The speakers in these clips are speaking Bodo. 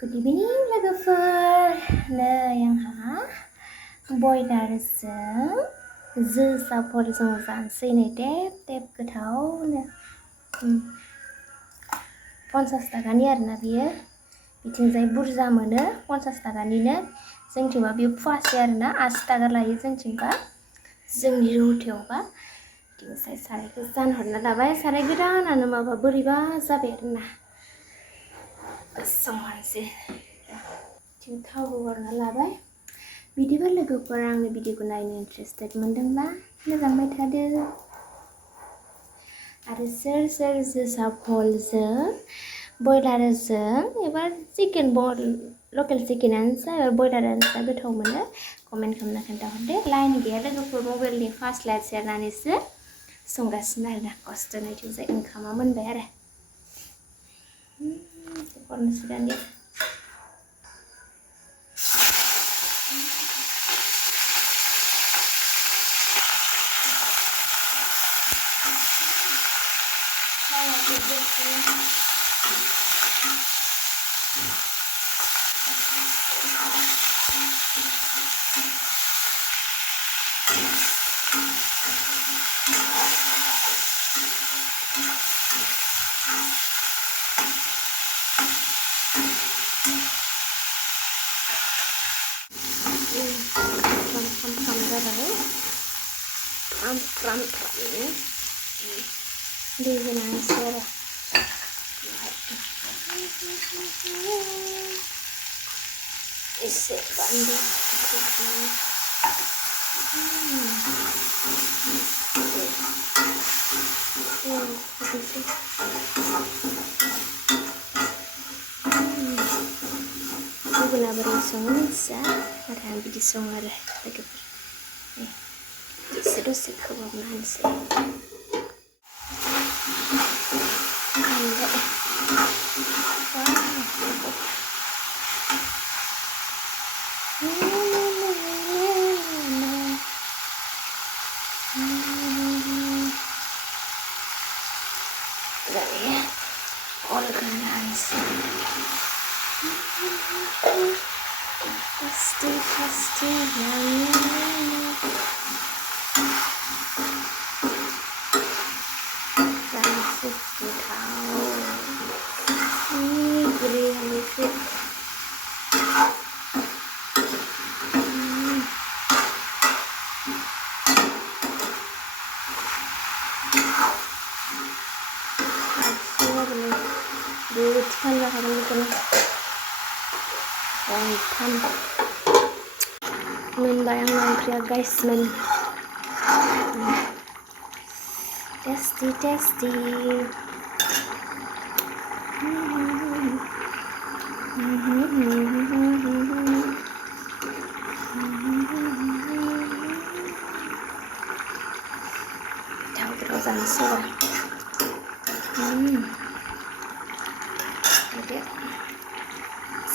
Good evening, lwgwfwr. नै आंहा बयलारजों जोसा फलजों जानोसै नै टेब गोथावनो 50 ताकानि आरोना बियो बिथिंजाय बुरजा मोनो 50 ताकानिनो जोंथिंबा बियो फुवासे आरोना 80 ताका लायो जोंथिंबा जोंनि रौथायावबा बिथिंजाय सारायखौ जानहरना लाबाय साराय गोदानानो माबा बोरैबा जाबाय आरोना संहानोसै बिथिं थाव हरना लाबाय बिदिबा लोगोफोर आंनि भिडिअखौ नायनो इन्ट्रेस्टेड मोनदोंबा मोजाङै थादो आरो सोर जोसा फलजों बयलारजों एबा चिकेन बल लकेल चिकेनानो जा एबा बयलारानो जा गोथाव मोनो कमेन्ट खालामना खोन्थाहरदो लाइन गैया लोगोफोर मबाइलनि फ्लास लाइट सेरनानैसो संगासिनो आरोना खस्थ'नो इथिंजाय ओंखामा मोनबाय आरो हरनोसै दानिया दै होनानैसै आरो एसे बानलु गुबुना बोरै सङो मिथिया नाथाय आं बिदि सङो आरो लोगोफोर दसे खोबहाबना होनोसै pasti hfinbai आंना ओंख्रिया guys tasty goथाव जानोसै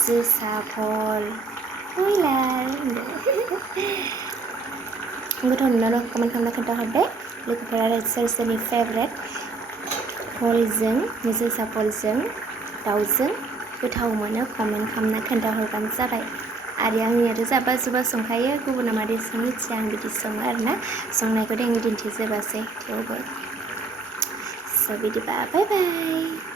जोसा फल बयलार गोथाव मोनो कमेन्ट खालामना खोन्थाहरदो लोगोफोर आरो सोरनि फेभरेट फलजों जोसा फलजों दाउजों गोथाव मोनो कमेन्ट खालामना खोन्थाहरबानो जाबाय आरो आंनियाथ' जाबा जुबा संखायो गुबुना मादै सङो मिथिया आं बिदि सङो आरोना संनायखौ दिन्थिजोबासै थेवबो स' बिदिबा बाय बाय